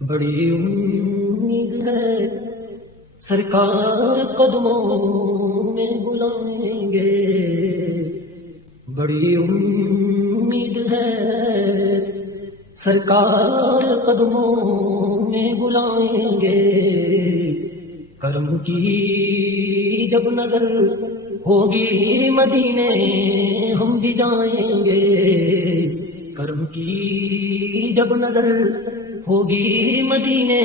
بڑی امید ہے سرکار قدموں میں بلائیں گے، بڑی امید ہے سرکار قدموں میں بلائیں گے، کرم کی جب نظر ہوگی مدینے ہم بھی جائیں گے، کرم کی جب نظر ہوگی مدینے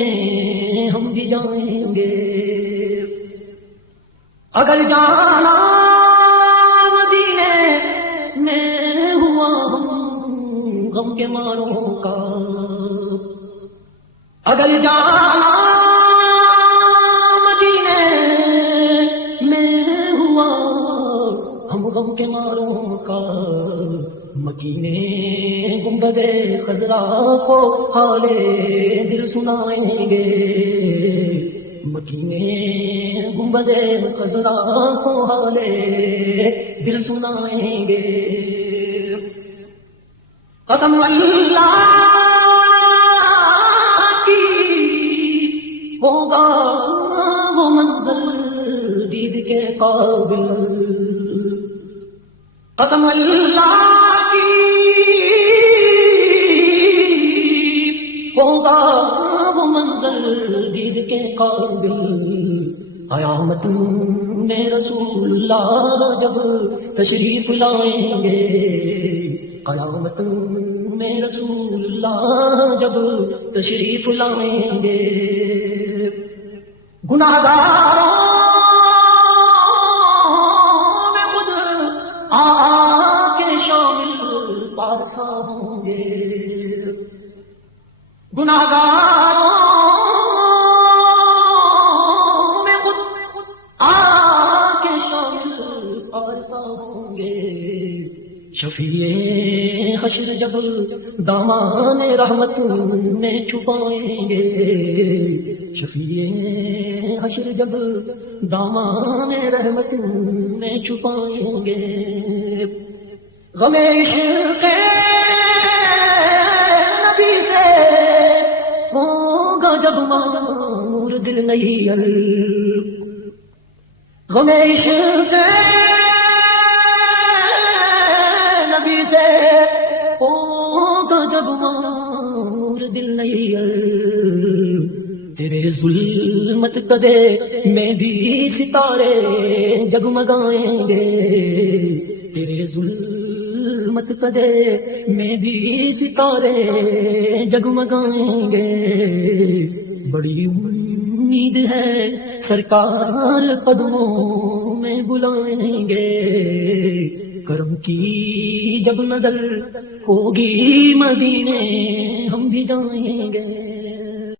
ہم بھی جائیں گے، اگر جانا مدینے میں ہوا ہم غم کے ماروں کا، اگر جانا مدینے میں ہوا ہم غم کے ماروں کا، مکینے گنبد خضرا کو حال دل سنائیں گے، مکینے گنبد خضرا کو حال دل سنائیں گے، قسم اللہ کی ہوگا وہ منظر دید کے قابل، قسم اللہ ہوگا وہ منظر دید کے قابل، قیامت میں رسول اللہ جب تشریف لائیں گے، قیامت میں رسول اللہ جب تشریف لائیں گے، گناہگاروں میں خود آ کے شامل پارسا ہوں گے، گناہگاروں میں خود آ کے شامل پارسا ہوں گے، شفیع حشر جب دامان رحمت میں چھپائیں گے، شفیع حشر جب دامان رحمت میں چھپائیں گے، غم عشق نبی سے ہوگا جب معمور دل نہیں، غم عشق نبی سے ہوگا جب معمور دل نہیں، تیرے ظلمت قدے میں بھی ستارے جگمگائیں گے، تیرے ظلمت قدے میں بھی ستارے جگمگائیں گے، بڑی امید ہے سرکار قدموں میں بلائیں گے، کرم کی جب نظر ہوگی مدینے ہم بھی جائیں گے۔